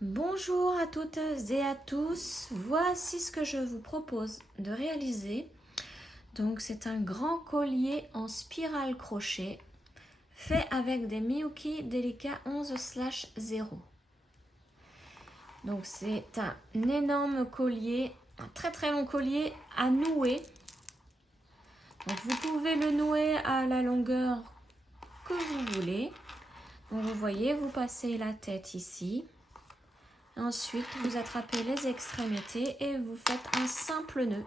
Bonjour à toutes et à tous, voici ce que je vous propose de réaliser. Donc c'est un grand collier en spirale crochet fait avec des Miyuki Delica 11/0. Donc c'est un énorme collier, un très long collier à nouer. Donc vous pouvez le nouer à la longueur que vous voulez. Donc vous voyez, vous passez la tête ici. Ensuite, vous attrapez les extrémités et vous faites un simple nœud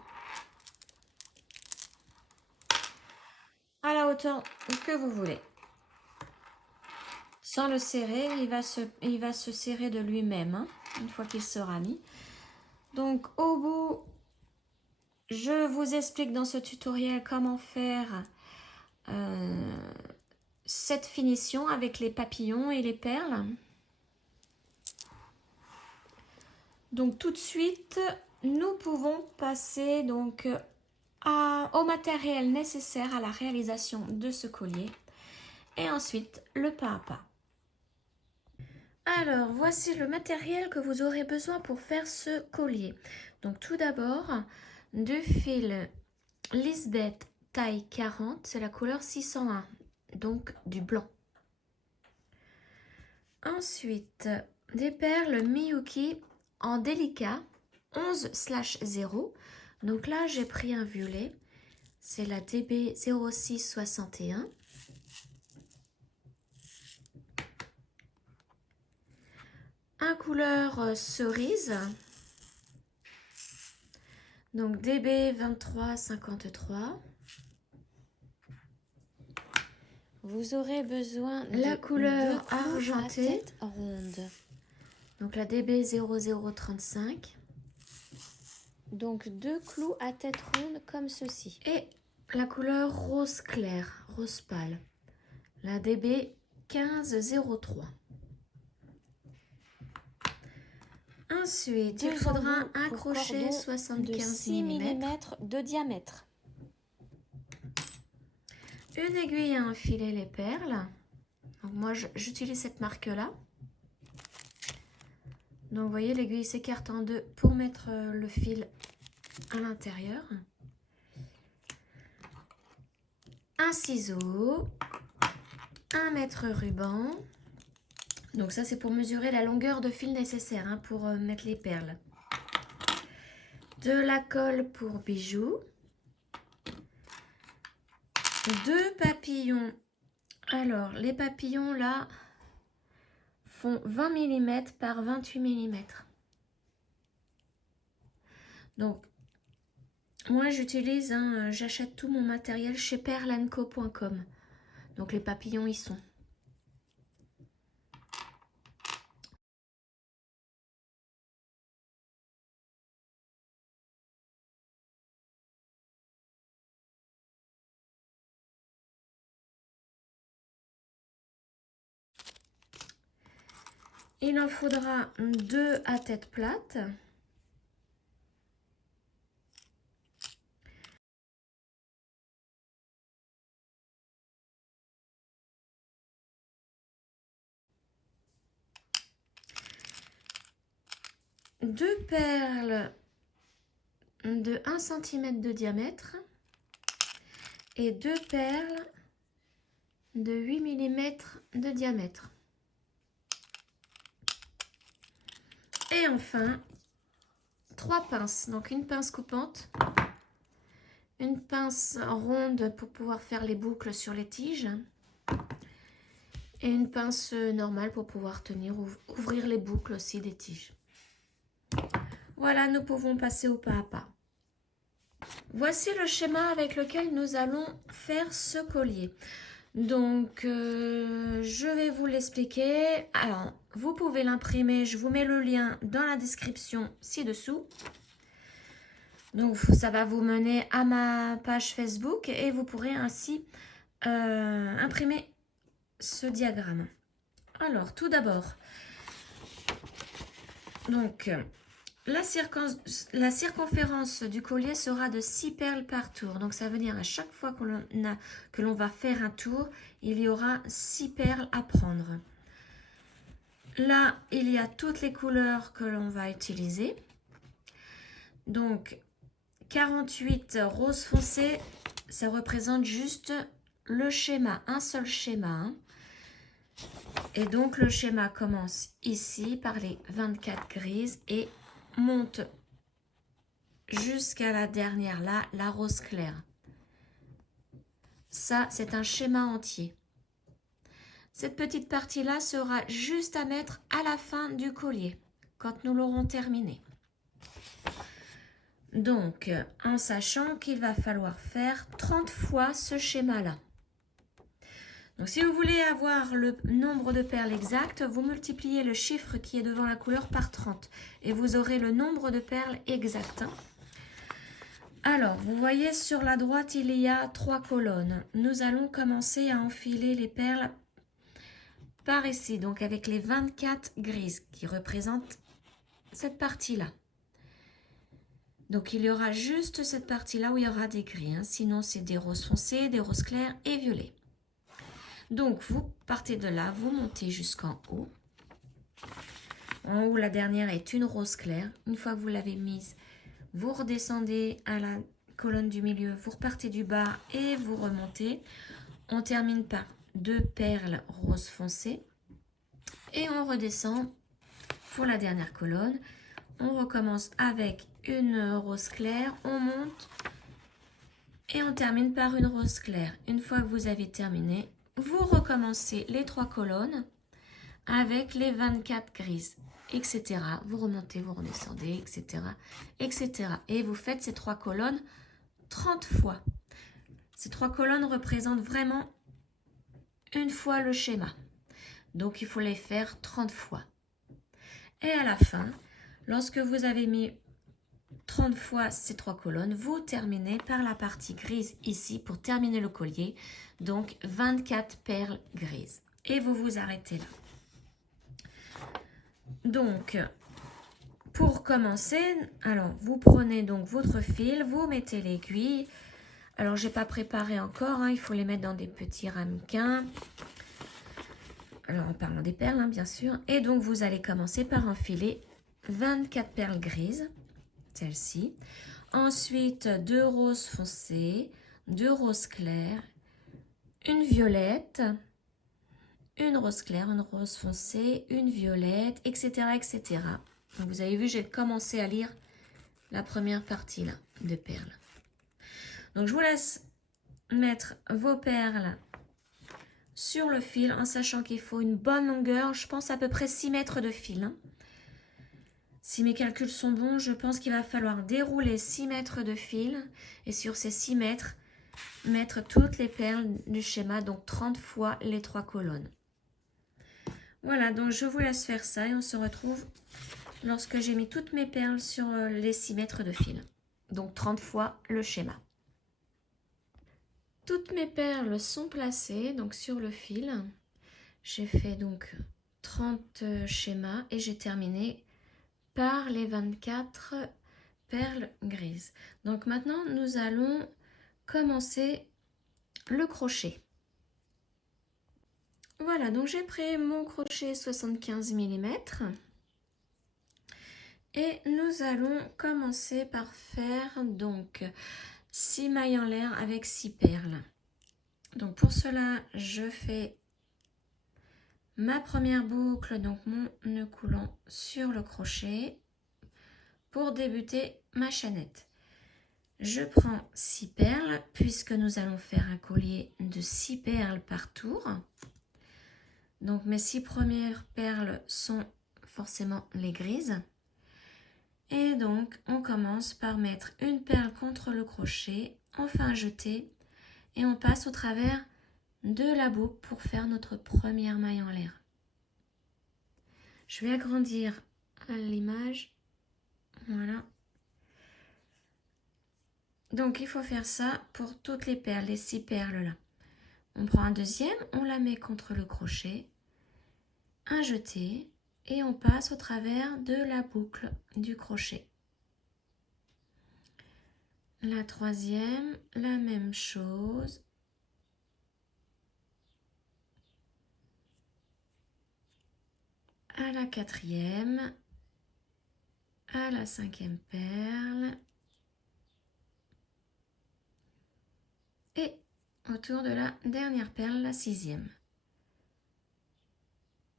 à la hauteur que vous voulez. Sans le serrer, il va se serrer de lui-même hein, une fois qu'il sera mis. Donc au bout, je vous explique dans ce tutoriel comment faire cette finition avec les papillons et les perles. Donc tout de suite, nous pouvons passer donc au matériel nécessaire à la réalisation de ce collier et ensuite le pas à pas. Alors voici le matériel que vous aurez besoin pour faire ce collier. Donc tout d'abord du fil Lisbeth taille 40, c'est la couleur 601, donc du blanc. Ensuite des perles Miyuki en délicat 11/0. Donc là j'ai pris un violet, c'est la DB 0661. Un couleur cerise, donc DB 2353. Vous aurez besoin de la couleur argentée ronde, donc la DB 0035. Donc 2 clous à tête ronde comme ceci. Et la couleur rose clair, rose pâle, la DB 1503. Ensuite, il faudra un crochet 75 mm de diamètre. Une aiguille à enfiler les perles. Donc moi, j'utilise cette marque-là. Donc vous voyez, l'aiguille s'écarte en deux pour mettre le fil à l'intérieur. Un ciseau, un mètre ruban. Donc ça, c'est pour mesurer la longueur de fil nécessaire hein, pour mettre les perles. De la colle pour bijoux. 2 papillons. Alors, les papillons, là, font 20 mm par 28 mm. Donc, moi, j'utilise, hein, j'achète tout mon matériel chez perlenco.com. Donc, les papillons y sont. Il en faudra 2 à tête plate. Deux perles de 1 cm de diamètre et 2 perles de 8 mm de diamètre. Et enfin, 3 pinces. Donc une pince coupante, une pince ronde pour pouvoir faire les boucles sur les tiges et une pince normale pour pouvoir tenir ou ouvrir les boucles aussi des tiges. Voilà, nous pouvons passer au pas à pas. Voici le schéma avec lequel nous allons faire ce collier. Donc, je vais vous l'expliquer. Alors, vous pouvez l'imprimer. Je vous mets le lien dans la description ci-dessous. Donc, ça va vous mener à ma page Facebook et vous pourrez ainsi imprimer ce diagramme. Alors, tout d'abord, donc, la circonférence du collier sera de 6 perles par tour. Donc ça veut dire à chaque fois que l'on va faire un tour, il y aura 6 perles à prendre. Là, il y a toutes les couleurs que l'on va utiliser. Donc, 48 rose foncé, ça représente juste le schéma, un seul schéma. Hein. Et donc, le schéma commence ici par les 24 grises et monte jusqu'à la dernière là, la rose claire. Ça, c'est un schéma entier. Cette petite partie-là sera juste à mettre à la fin du collier, quand nous l'aurons terminé. Donc, en sachant qu'il va falloir faire 30 fois ce schéma-là. Donc, si vous voulez avoir le nombre de perles exact, vous multipliez le chiffre qui est devant la couleur par 30 et vous aurez le nombre de perles exact. Alors, vous voyez sur la droite, il y a 3 colonnes. Nous allons commencer à enfiler les perles par ici, donc avec les 24 grises qui représentent cette partie-là. Donc, il y aura juste cette partie-là où il y aura des gris. Hein. Sinon, c'est des roses foncées, des roses clairs et violets. Donc, vous partez de là, vous montez jusqu'en haut. En haut, la dernière est une rose claire. Une fois que vous l'avez mise, vous redescendez à la colonne du milieu, vous repartez du bas et vous remontez. On termine par 2 perles rose foncé et on redescend pour la dernière colonne. On recommence avec une rose claire, on monte et on termine par une rose claire. Une fois que vous avez terminé, vous recommencez les 3 colonnes avec les 24 grises, etc. Vous remontez, vous redescendez, etc., etc. Et vous faites ces 3 colonnes 30 fois. Ces 3 colonnes représentent vraiment une fois le schéma. Donc, il faut les faire 30 fois. Et à la fin, lorsque vous avez mis 30 fois ces 3 colonnes, vous terminez par la partie grise ici pour terminer le collier. Donc, 24 perles grises. Et vous vous arrêtez là. Donc, pour commencer, alors vous prenez donc votre fil, vous mettez l'aiguille. Alors, j'ai pas préparé encore, hein, il faut les mettre dans des petits ramequins. Alors, en parlant des perles, hein, bien sûr. Et donc, vous allez commencer par enfiler 24 perles grises, celle-ci. Ensuite, 2 roses foncées, 2 roses claires, une violette, une rose claire, une rose foncée, une violette, etc., etc. Donc, vous avez vu, j'ai commencé à lire la première partie là, de perles. Donc, je vous laisse mettre vos perles sur le fil en sachant qu'il faut une bonne longueur. Je pense à peu près 6 mètres de fil. Hein. Si mes calculs sont bons, je pense qu'il va falloir dérouler 6 mètres de fil et sur ces 6 mètres, mettre toutes les perles du schéma, donc 30 fois les 3 colonnes. Voilà, donc je vous laisse faire ça et on se retrouve lorsque j'ai mis toutes mes perles sur les 6 mètres de fil. Donc 30 fois le schéma. Toutes mes perles sont placées donc sur le fil. J'ai fait donc 30 schémas et j'ai terminé par les 24 perles grises. Donc maintenant, nous allons commencer le crochet. Voilà, donc j'ai pris mon crochet 75 mm et nous allons commencer par faire donc 6 mailles en l'air avec 6 perles. Donc pour cela, je fais ma première boucle, donc mon nœud coulant sur le crochet pour débuter ma chaînette. Je prends 6 perles puisque nous allons faire un collier de 6 perles par tour. Donc mes 6 premières perles sont forcément les grises. Et donc on commence par mettre une perle contre le crochet, enfin jeter et on passe au travers de la boucle pour faire notre première maille en l'air. Je vais agrandir l'image. Voilà. Donc il faut faire ça pour toutes les perles, les 6 perles là. On prend un deuxième, on la met contre le crochet, un jeté et on passe au travers de la boucle du crochet. La troisième, la même chose. à la quatrième, à la cinquième perle et autour de la dernière perle, la sixième.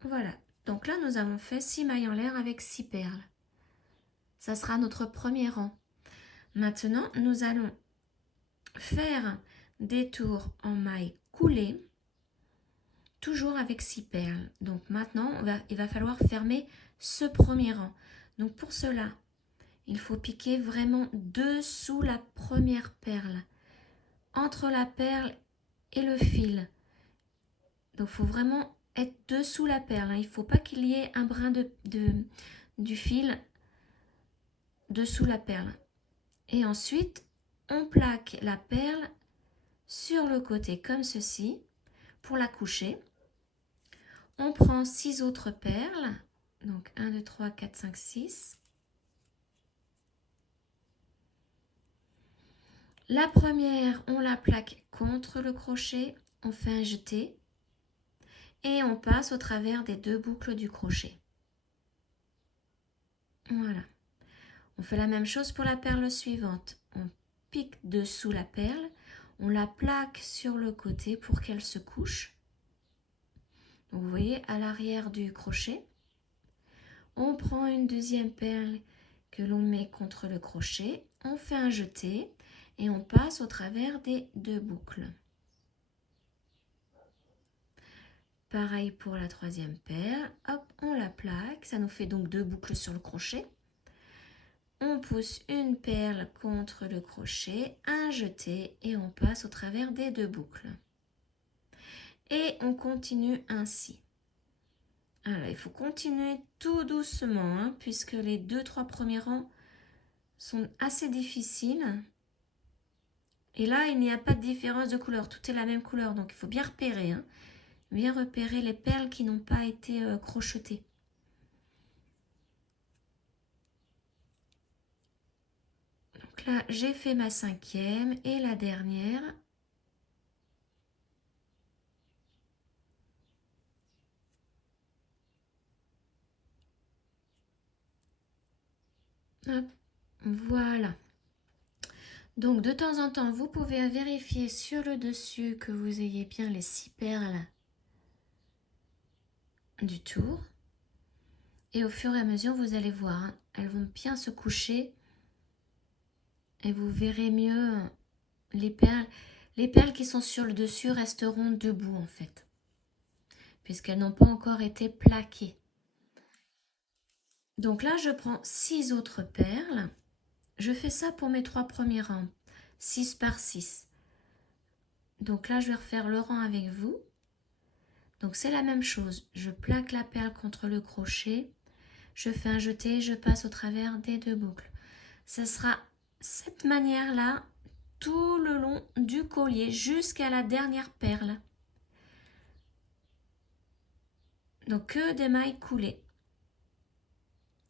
Voilà, donc là nous avons fait 6 mailles en l'air avec 6 perles. Ça sera notre premier rang. Maintenant, nous allons faire des tours en mailles coulées, toujours avec 6 perles. Donc maintenant, il va falloir fermer ce premier rang. Donc pour cela, il faut piquer vraiment dessous la première perle, entre la perle et le fil. Donc il faut vraiment être dessous la perle. Il ne faut pas qu'il y ait un brin du fil dessous la perle. Et ensuite, on plaque la perle sur le côté comme ceci pour la coucher. On prend 6 autres perles, donc 1, 2, 3, 4, 5, 6. La première, on la plaque contre le crochet, on fait un jeté et on passe au travers des 2 boucles du crochet. Voilà. On fait la même chose pour la perle suivante. On pique dessous la perle, on la plaque sur le côté pour qu'elle se couche. Donc vous voyez à l'arrière du crochet. On prend une deuxième perle que l'on met contre le crochet, on fait un jeté et on passe au travers des 2 boucles. Pareil pour la troisième perle, hop, on la plaque, ça nous fait donc 2 boucles sur le crochet. On pousse une perle contre le crochet, un jeté et on passe au travers des 2 boucles. Et on continue ainsi. Alors, il faut continuer tout doucement, hein, puisque les 2-3 premiers rangs sont assez difficiles. Et là, il n'y a pas de différence de couleur, tout est la même couleur, donc il faut bien repérer, hein, bien repérer les perles qui n'ont pas été crochetées. Donc là, j'ai fait ma cinquième et la dernière. Hop, voilà. Donc de temps en temps, vous pouvez vérifier sur le dessus que vous ayez bien les 6 perles du tour. Et au fur et à mesure, vous allez voir, hein, elles vont bien se coucher. Et vous verrez mieux les perles. Les perles qui sont sur le dessus resteront debout en fait, puisqu'elles n'ont pas encore été plaquées. Donc là, je prends 6 autres perles. Je fais ça pour mes 3 premiers rangs, 6 par 6. Donc là, je vais refaire le rang avec vous. Donc c'est la même chose. Je plaque la perle contre le crochet. Je fais un jeté, je passe au travers des 2 boucles. Ce sera cette manière-là tout le long du collier jusqu'à la dernière perle. Donc que des mailles coulées.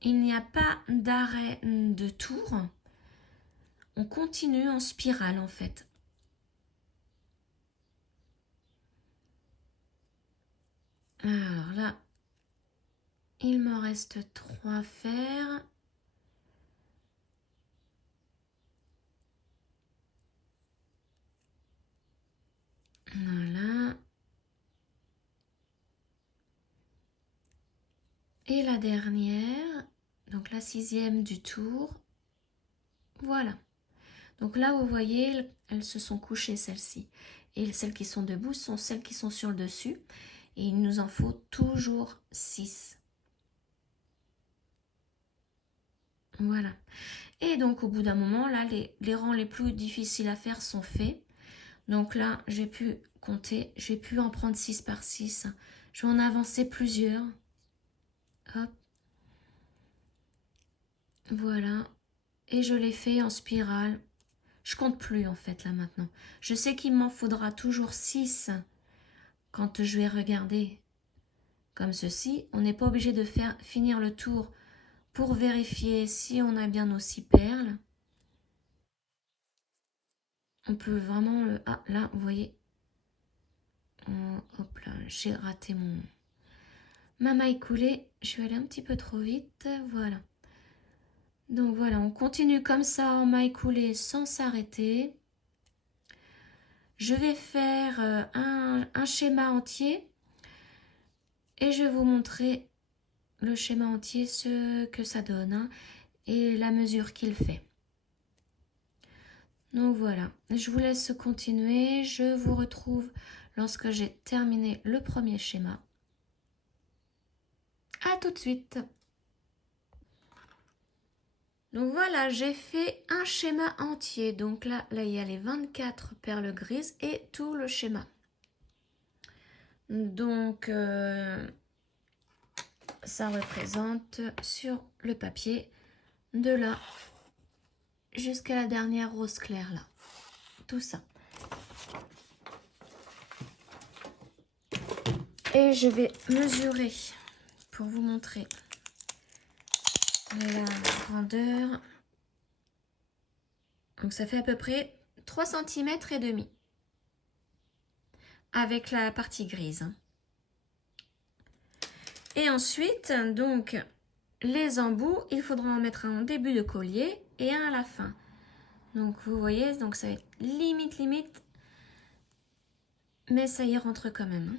Il n'y a pas d'arrêt de tour. On continue en spirale en fait. Alors là, il me reste 3 fers. Voilà. Et la dernière, donc la 6e du tour. Voilà. Donc là, vous voyez, elles se sont couchées, celles-ci. Et celles qui sont debout sont celles qui sont sur le dessus. Et il nous en faut toujours 6. Voilà. Et donc, au bout d'un moment, là, les rangs les plus difficiles à faire sont faits. Donc là, j'ai pu compter. J'ai pu en prendre 6 par 6. Je vais en avancer plusieurs. Hop. Voilà. Et je les fais en spirale. Je compte plus en fait là maintenant. Je sais qu'il m'en faudra toujours 6 quand je vais regarder comme ceci. On n'est pas obligé de finir le tour pour vérifier si on a bien nos 6 perles. On peut vraiment... Ah là, vous voyez. Hop là, j'ai raté ma maille coulée. Je suis allée un petit peu trop vite, voilà. Donc voilà, on continue comme ça en maille coulée sans s'arrêter. Je vais faire un schéma entier et je vais vous montrer le schéma entier, ce que ça donne, hein, et la mesure qu'il fait. Donc voilà, je vous laisse continuer. Je vous retrouve lorsque j'ai terminé le premier schéma. À tout de suite. Donc voilà, j'ai fait un schéma entier. Donc là, il y a les 24 perles grises et tout le schéma. Donc ça représente sur le papier de là jusqu'à la dernière rose claire là. Tout ça. Et je vais mesurer pour vous montrer la grandeur. Donc ça fait à peu près 3 cm et demi avec la partie grise. Et ensuite, donc les embouts, il faudra en mettre un au début de collier et un à la fin. Donc vous voyez, donc ça va être limite, mais ça y rentre quand même.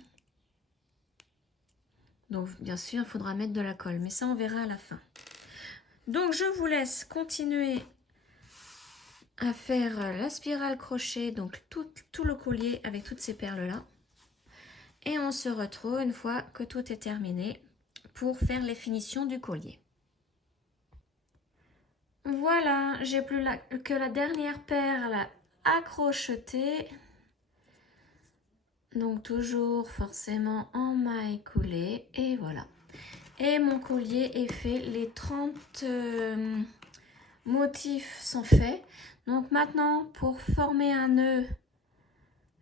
Donc bien sûr, il faudra mettre de la colle, mais ça on verra à la fin. Donc je vous laisse continuer à faire la spirale crochet, donc tout le collier avec toutes ces perles là. Et on se retrouve une fois que tout est terminé pour faire les finitions du collier. Voilà, j'ai plus que la dernière perle à crocheter. Donc toujours forcément en maille coulée et voilà. Et mon collier est fait, les 30 motifs sont faits. Donc maintenant pour former un nœud,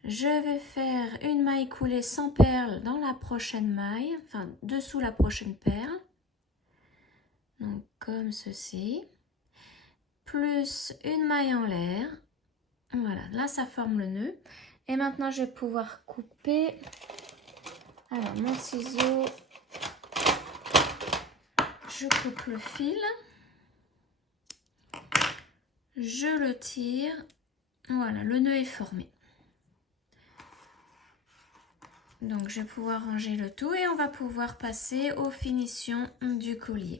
je vais faire une maille coulée sans perle dans la prochaine maille, enfin dessous la prochaine perle. Donc comme ceci. Plus une maille en l'air. Voilà, là ça forme le nœud. Et maintenant je vais pouvoir couper. Alors mon ciseau, je coupe le fil. Je le tire. Voilà, le nœud est formé. Donc je vais pouvoir ranger le tout et on va pouvoir passer aux finitions du collier.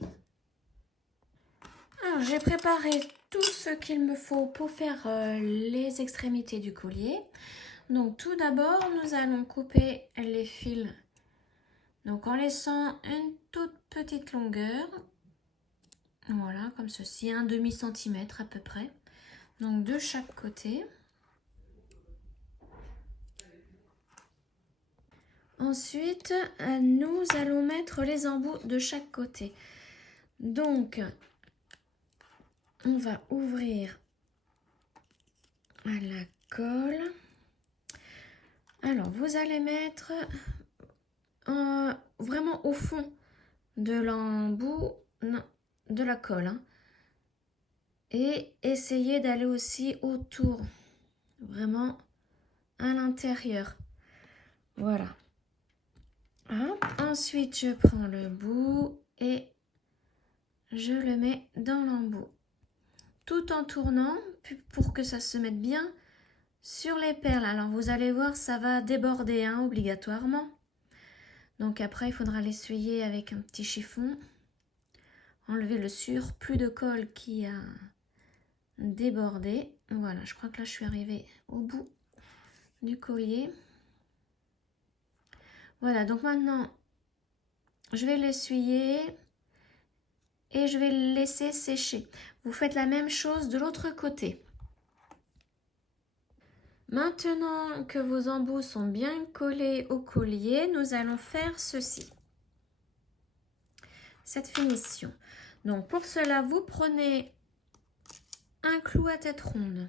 Alors j'ai préparé tout ce qu'il me faut pour faire les extrémités du collier. Donc tout d'abord nous allons couper les fils, donc en laissant une toute petite longueur, voilà comme ceci, un demi-centimètre à peu près, donc de chaque côté. Ensuite nous allons mettre les embouts de chaque côté. Donc on va ouvrir à la colle. Alors vous allez mettre vraiment au fond de l'embout de la colle, hein, et essayez d'aller aussi autour, vraiment à l'intérieur. Voilà. Hop. Ensuite je prends le bout et je le mets dans l'embout tout en tournant pour que ça se mette bien sur les perles. Alors vous allez voir, ça va déborder, hein, obligatoirement. Donc après il faudra l'essuyer avec un petit chiffon, enlever le surplus de colle qui a débordé. Voilà, je crois que là je suis arrivée au bout du collier. Voilà, donc maintenant je vais l'essuyer et je vais le laisser sécher. Vous faites la même chose de l'autre côté. Maintenant que vos embouts sont bien collés au collier, nous allons faire ceci. Cette finition. Donc pour cela, vous prenez un clou à tête ronde.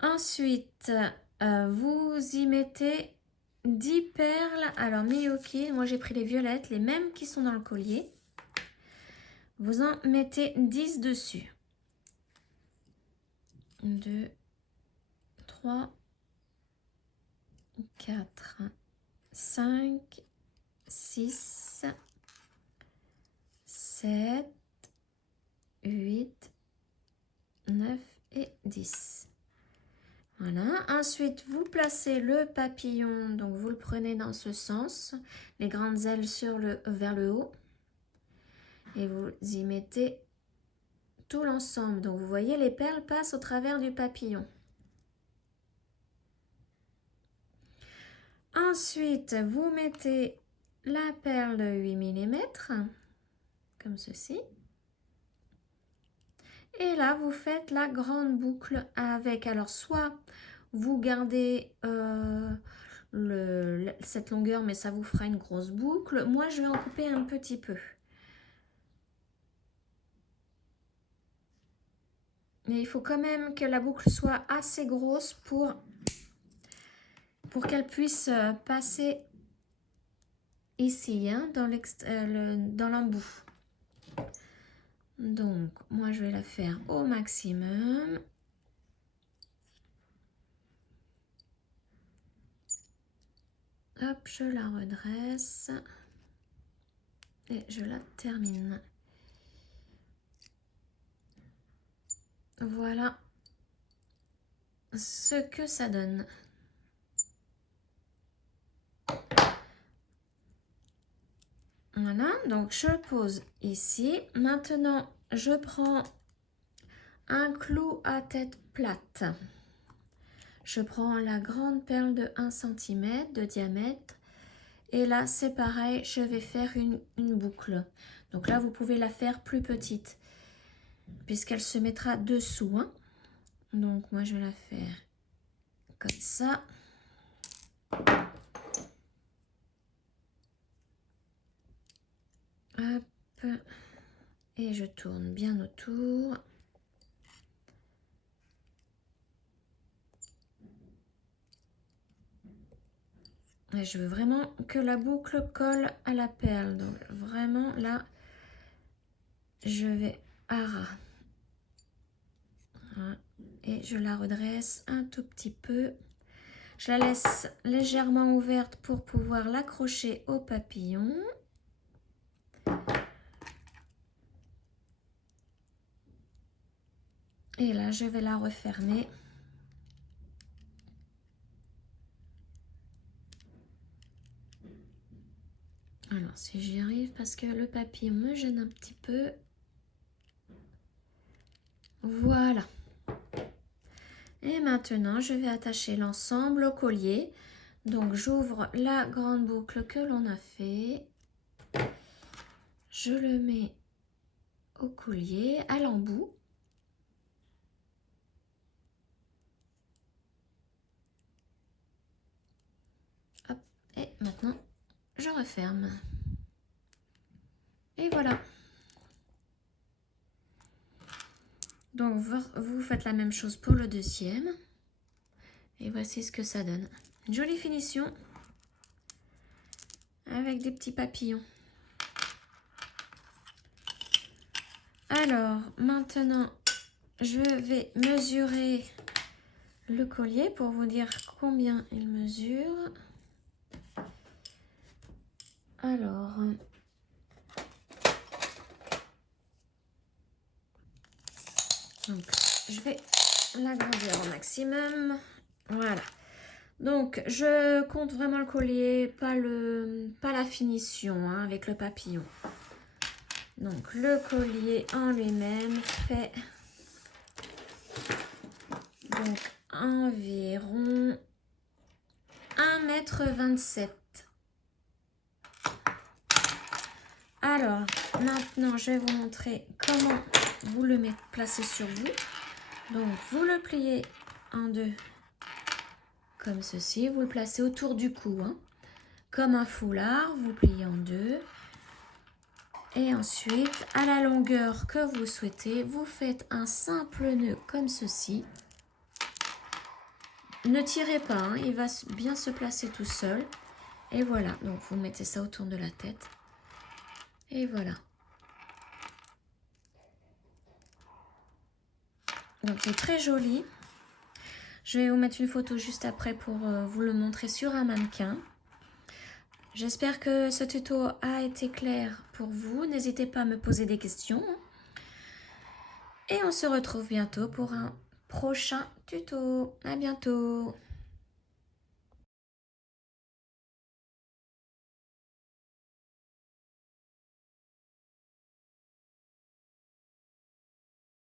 Ensuite, vous y mettez 10 perles. Alors Miyuki, moi j'ai pris les violettes, les mêmes qui sont dans le collier. Vous en mettez 10 dessus. 2, 3, 4, 5, 6, 7, 8, 9 et 10. Voilà. Ensuite, vous placez le papillon, donc vous le prenez dans ce sens, les grandes ailes vers le haut, et vous y mettez tout l'ensemble. Donc vous voyez, les perles passent au travers du papillon. Ensuite, vous mettez la perle de 8 mm, comme ceci. Et là, vous faites la grande boucle avec, alors soit vous gardez cette longueur, mais ça vous fera une grosse boucle. Moi, je vais en couper un petit peu. Mais il faut quand même que la boucle soit assez grosse pour qu'elle puisse passer ici, hein, dans l'embout. Donc, moi, je vais la faire au maximum. Hop, je la redresse. Et je la termine. Voilà ce que ça donne. Voilà, donc je pose ici. Maintenant, je prends un clou à tête plate. Je prends la grande perle de 1 cm de diamètre. Et là, c'est pareil, je vais faire une boucle. Donc là, vous pouvez la faire plus petite, puisqu'elle se mettra dessous, hein. Donc moi, je vais la faire comme ça. Hop. Et je tourne bien autour. Et je veux vraiment que la boucle colle à la perle. Donc vraiment là, je vais à ras. Voilà. Et je la redresse un tout petit peu. Je la laisse légèrement ouverte pour pouvoir l'accrocher au papillon. Et là, je vais la refermer. Alors, si j'y arrive, parce que le papillon me gêne un petit peu. Voilà. Et maintenant, je vais attacher l'ensemble au collier. Donc, j'ouvre la grande boucle que l'on a fait. Je le mets au collier, à l'embout. Hop, et maintenant, je referme. Et voilà. Donc, vous faites la même chose pour le deuxième. Et voici ce que ça donne. Une jolie finition avec des petits papillons. Alors, maintenant, je vais mesurer le collier pour vous dire combien il mesure. Alors, donc, je vais l'agrandir au maximum. Voilà. Donc, je compte vraiment le collier, pas la finition, hein, avec le papillon. Donc, le collier en lui-même fait donc environ 1,27 m. Alors, maintenant, je vais vous montrer comment vous le placez sur vous. Donc, vous le pliez en deux comme ceci. Vous le placez autour du cou, hein, comme un foulard. Vous pliez en deux. Et ensuite, à la longueur que vous souhaitez, vous faites un simple nœud comme ceci. Ne tirez pas, hein, il va bien se placer tout seul. Et voilà, donc vous mettez ça autour de la tête. Et voilà. Donc c'est très joli. Je vais vous mettre une photo juste après pour vous le montrer sur un mannequin. J'espère que ce tuto a été clair pour vous. N'hésitez pas à me poser des questions. Et on se retrouve bientôt pour un prochain tuto. À bientôt.